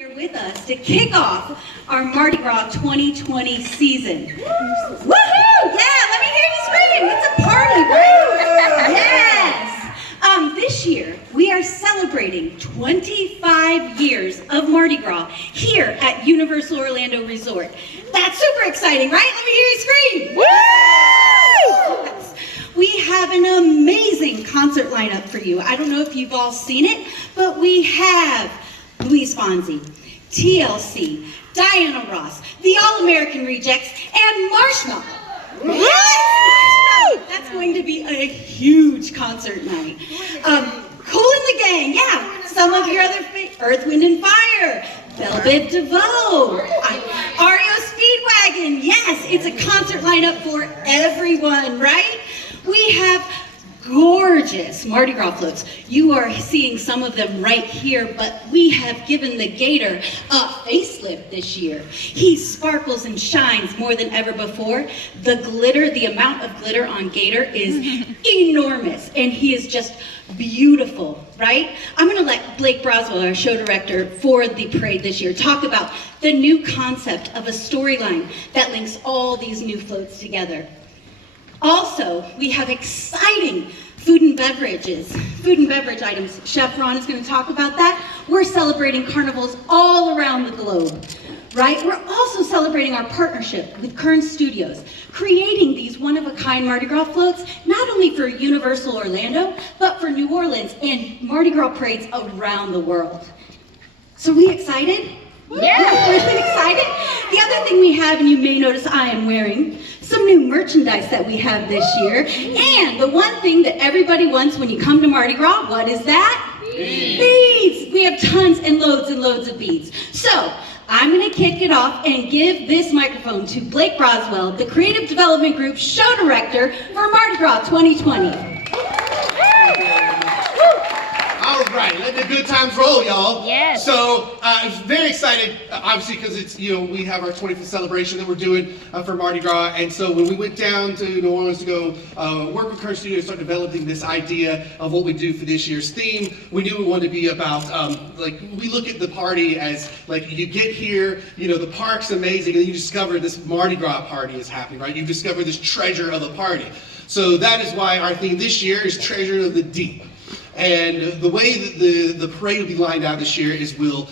Here with us to kick off our Mardi Gras 2020 season. Woohoo! Yeah, let me hear you scream. It's a party, right? Yes. This year we are celebrating 25 years of Mardi Gras here at Universal Orlando Resort. That's super exciting, right? Let me hear you scream. Woo! Yes. We have an amazing concert lineup for you. I don't know if you've all seen it, but we have Luis Fonsi, TLC, Diana Ross, the All-American Rejects, and Marshmallow. Yes! That's going to be a huge concert night. Cool in the Gang, yeah. Some of your other Earth, Wind, and Fire, Belle Biv DeVoe, REO Speedwagon. Yes, it's a concert lineup for everyone, right? We have gorgeous Mardi Gras floats. You are seeing some of them right here, but we have given the gator a facelift this year. He sparkles and shines more than ever before. The glitter, the amount of glitter on gator is enormous, and he is just beautiful, right? I'm gonna let Blake Broswell, our show director for the parade this year, talk about the new concept of a storyline that links all these new floats together. Also, we have exciting food and beverage items. Chef Ron is going to talk about that. We're celebrating carnivals all around the globe, right? We're also celebrating our partnership with Kern Studios, creating these one-of-a-kind Mardi Gras floats, not only for Universal Orlando, but for New Orleans and Mardi Gras parades around the world. So are we excited? Yeah! Really excited? The other thing we have, and you may notice I am wearing, some new merchandise that we have this year. And the one thing that everybody wants when you come to Mardi Gras, what is that? Beads! We have tons and loads of beads. So, I'm going to kick it off and give this microphone to Blake Broswell, the Creative Development Group Show Director for Mardi Gras 2020. All right, let the good times roll, y'all. Yes. So I'm very excited, obviously, because it's, we have our 25th celebration that we're doing for Mardi Gras. And so when we went down to New Orleans to go work with Kern Studios, start developing this idea of what we do for this year's theme, we knew we wanted to be about, we look at the party as, you get here, the park's amazing, and then you discover this Mardi Gras party is happening, right? You discover this treasure of a party. So that is why our theme this year is Treasure of the Deep. And the way that the parade will be lined out this year is we'll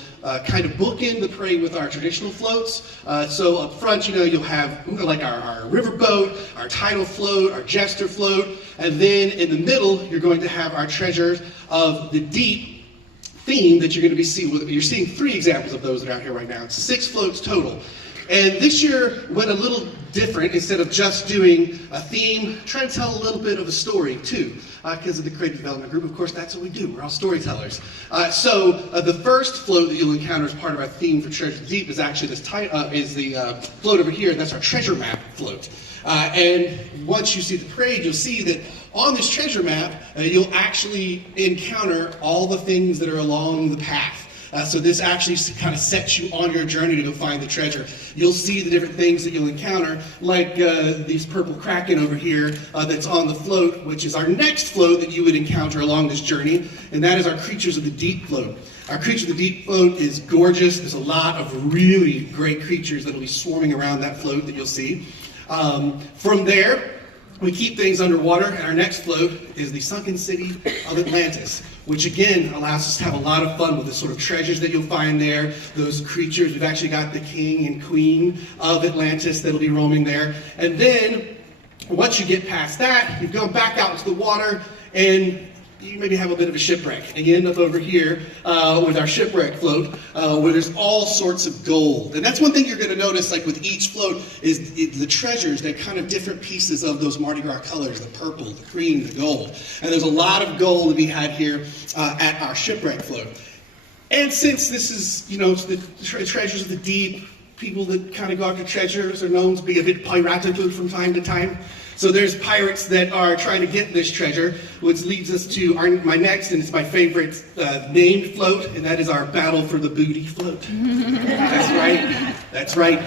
kind of bookend the parade with our traditional floats. So up front, you'll have like our riverboat, our tidal float, our jester float, and then in the middle, you're going to have our Treasures of the Deep theme that you're going to be seeing. You're seeing 3 examples of those that are out here right now. It's 6 floats total. And this year went a little different. Instead of just doing a theme, trying to tell a little bit of a story too. Because of the Creative Development Group, of course, that's what we do. We're all storytellers. So the first float that you'll encounter as part of our theme for Treasure Deep is actually the float over here, and that's our treasure map float. And once you see the parade, you'll see that on this treasure map, you'll actually encounter all the things that are along the path. So this actually kind of sets you on your journey to go find the treasure. You'll see the different things that you'll encounter, like these purple kraken over here that's on the float, which is our next float that you would encounter along this journey, and that is our Creatures of the Deep float. Our Creatures of the Deep float is gorgeous. There's a lot of really great creatures that will be swarming around that float that you'll see. From there, we keep things underwater, and our next float is the Sunken City of Atlantis, which again allows us to have a lot of fun with the sort of treasures that you'll find there, those creatures. We've actually got the king and queen of Atlantis that'll be roaming there. And then, once you get past that, you've gone back out into the water, and you maybe have a bit of a shipwreck, and you end up over here with our shipwreck float, where there's all sorts of gold. And that's one thing you're going to notice, like with each float, is the treasures. They're kind of different pieces of those Mardi Gras colors: the purple, the green, the gold. And there's a lot of gold to be had here at our shipwreck float. And since this is, the treasures of the deep, people that kind of go after treasures are known to be a bit piratical from time to time. So there's pirates that are trying to get this treasure, which leads us to my next, and it's my favorite named float, and that is our Battle for the Booty float. That's right.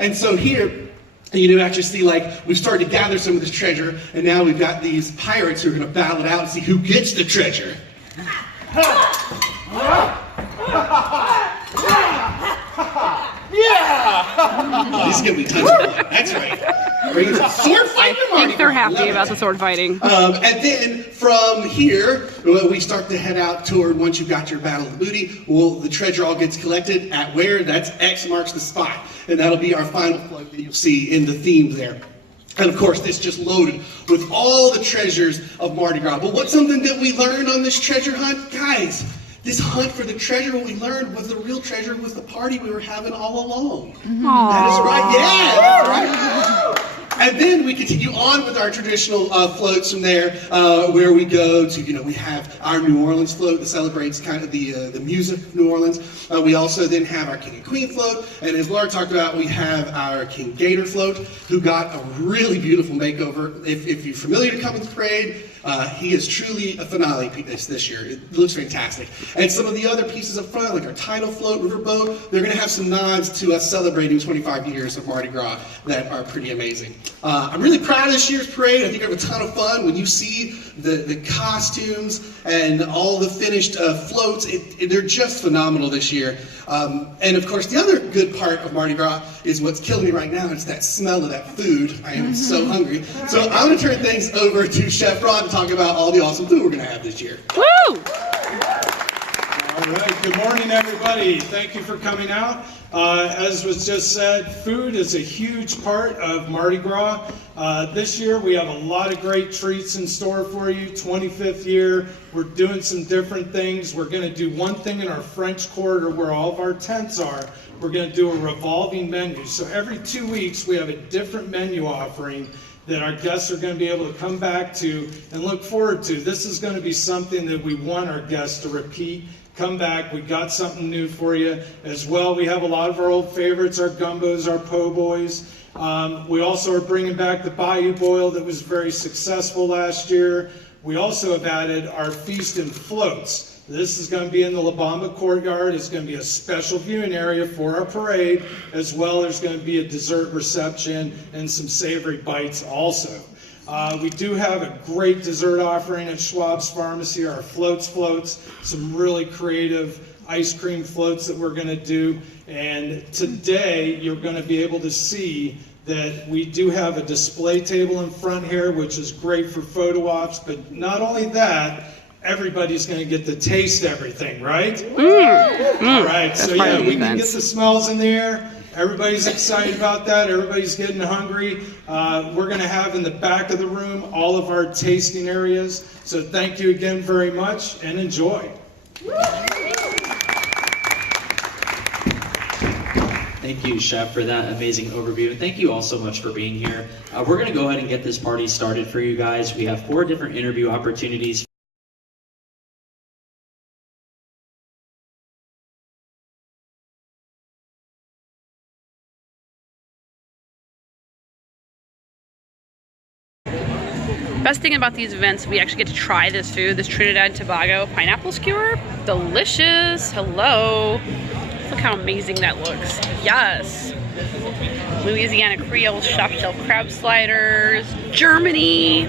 And so here, you actually see, we've started to gather some of this treasure, and now we've got these pirates who are going to battle it out and see who gets the treasure. This is gonna be tons of fun. That's right. Bring some sword fighting. I think they're happy about the sword fighting. And then from here, we start to head out toward, once you've got your Battle of the Booty, the treasure all gets collected at where? That's X marks the spot. And that'll be our final float that you'll see in the theme there. And of course, this just loaded with all the treasures of Mardi Gras. But what's something that we learned on this treasure hunt? Guys, this hunt for the treasure, what we learned was the real treasure was the party we were having all along. Aww. That is right, yeah, that's right. And then we continue on with our traditional floats from there, where we go to, we have our New Orleans float that celebrates kind of the music of New Orleans. We also then have our King and Queen float, and as Laura talked about, we have our King Gator float, who got a really beautiful makeover. If you're familiar with Cummins Parade, he is truly a finale piece this year. It looks fantastic. And some of the other pieces up front, like our title float, riverboat, they're going to have some nods to us celebrating 25 years of Mardi Gras that are pretty amazing. I'm really proud of this year's parade. I think I have a ton of fun when you see the costumes and all the finished floats. They're just phenomenal this year. And of course, the other good part of Mardi Gras is what's killing me right now. It's that smell of that food. I am so hungry. So I'm going to turn things over to Chef Ron to talk about all the awesome food we're going to have this year. Woo! All right, good morning, everybody. Thank you for coming out. As was just said, food is a huge part of Mardi Gras. This year we have a lot of great treats in store for you. 25th year, we're doing some different things. We're going to do one thing in our French Quarter where all of our tents are. We're going to do a revolving menu. So every 2 weeks we have a different menu offering that our guests are going to be able to come back to and look forward to. This is going to be something that we want our guests to repeat. Come back, we got something new for you as well. We have a lot of our old favorites, our gumbos, our po' boys. We also are bringing back the Bayou Boil that was very successful last year. We also have added our Feast and Floats. This is going to be in the La Bamba Courtyard. It's going to be a special viewing area for our parade, as well. There's going to be a dessert reception and some savory bites also. We do have a great dessert offering at Schwab's Pharmacy, our floats, some really creative ice cream floats that we're going to do. And today you're going to be able to see that we do have a display table in front here, which is great for photo ops. But not only that, everybody's going to get to taste everything, right? All right, so yeah, we can get the smells in the air. Everybody's excited about that. Everybody's getting hungry. We're going to have in the back of the room all of our tasting areas. So thank you again very much and enjoy. Thank you, Chef, for that amazing overview. And thank you all so much for being here. We're going to go ahead and get this party started for you guys. We have 4 different interview opportunities. Best thing about these events, we actually get to try this food, this Trinidad and Tobago pineapple skewer. Delicious. Hello. Look how amazing that looks. Yes. Louisiana Creole soft-shell crab sliders. Germany.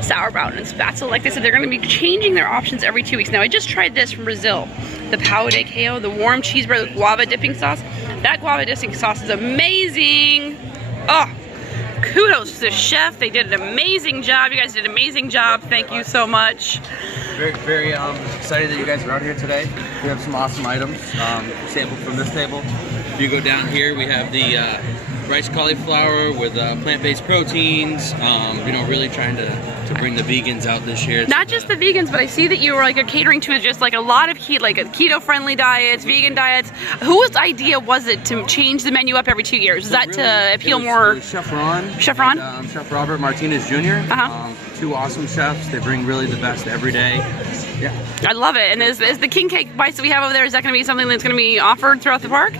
Sauerbraten and spatzel. Like they said, they're going to be changing their options every 2 weeks. Now, I just tried this from Brazil. The pão de queijo, the warm cheeseburger with guava dipping sauce. That guava dipping sauce is amazing. Oh. Kudos to the chef. They did an amazing job. You guys did an amazing job. Thank you so much. Very excited that you guys are out here today. We have some awesome items sampled from this table. If you go down here, we have the rice cauliflower with plant-based proteins. Really trying to bring the vegans out this year. Not just the vegans, but I see that you were catering to just a lot of keto-friendly diets, vegan diets. Whose idea was it to change the menu up every 2 years? Is that to appeal more? Chef Ron. Chef Ron? And, Chef Robert Martinez Jr. 2 awesome chefs. They bring really the best every day. Yeah. I love it. And is the king cake bites that we have over there, is that going to be something that's going to be offered throughout the park?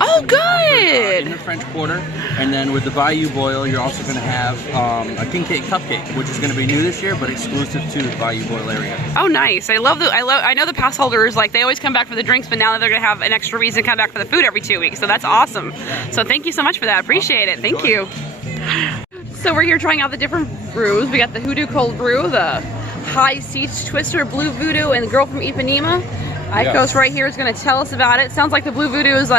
Oh, good! In the French Quarter. And then with the Bayou Boil, you're also going to have a king cake cupcake, which is going to be new this year, but exclusive to the Bayou Boil area. Oh, nice. I know the pass holders, they always come back for the drinks, but now they're going to have an extra reason to come back for the food every 2 weeks. So that's awesome. So thank you so much for that. Appreciate it. Thank you. So we're here trying out the different brews. We got the Hoodoo Cold Brew, the High Seas Twister, Blue Voodoo, and the girl from Ipanema. Icos right here is going to tell us about it. Sounds like the Blue Voodoo is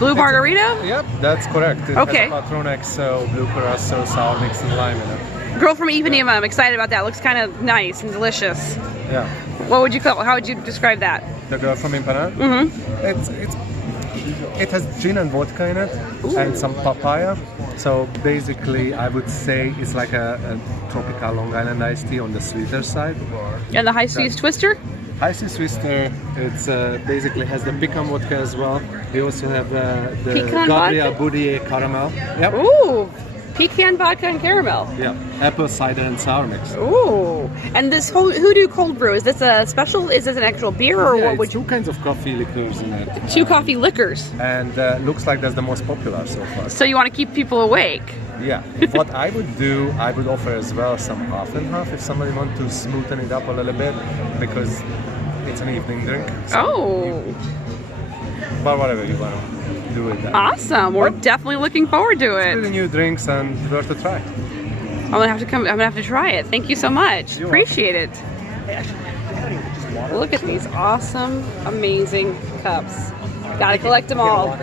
Blue margarita? Yep, that's correct. It Okay. has a Patron XO, blue curacao, sour mix, and lime in it. Girl from Ipanema, I'm excited about that. Looks kind of nice and delicious. Yeah. What would you call? How would you describe that? The girl from Ipanema? It has gin and vodka in it, and some papaya. So basically, I would say it's like a tropical Long Island iced tea on the sweeter side. And the high seas twister? High Seas Twister, it's basically has the pecan vodka as well. We also have the Pecan Gabriel vodka? Boudier caramel. Yep. Ooh, pecan vodka and caramel. Yeah. Apple cider and sour mix. Ooh, and this hoodoo cold brew, is this a special, is this an actual beer or Yeah, what would it's you? two kinds of coffee liqueurs in it. Two coffee liquors. And looks like that's the most popular so far. So you want to keep people awake. Yeah. What I would do, I would offer as well some half and half if somebody wants to smoothen it up a little bit, because it's an evening drink. Oh, But whatever you want to do with that. awesome. We're definitely looking forward to Really it. new drinks and worth a try. I'm gonna have to come, I'm gonna have to try it. Thank you so much. You're Appreciate it. Look at these awesome, amazing cups. Gotta collect them all.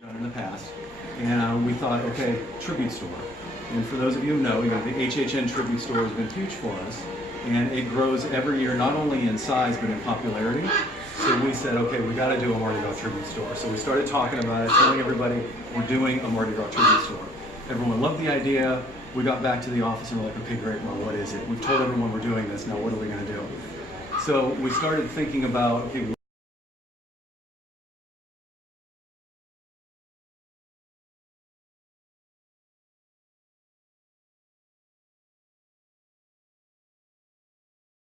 Done in the past, and we thought, okay, tribute store. And for those of you who know, the HHN tribute store has been huge for us, and it grows every year, not only in size but in popularity. So we said, okay, we got to do a Mardi Gras tribute store. So we started talking about it, telling everybody we're doing a Mardi Gras tribute store. Everyone loved the idea. We got back to the office and we're like, okay, great, well, what is it? We've told everyone we're doing this. Now, what are we going to do? So we started thinking about, okay,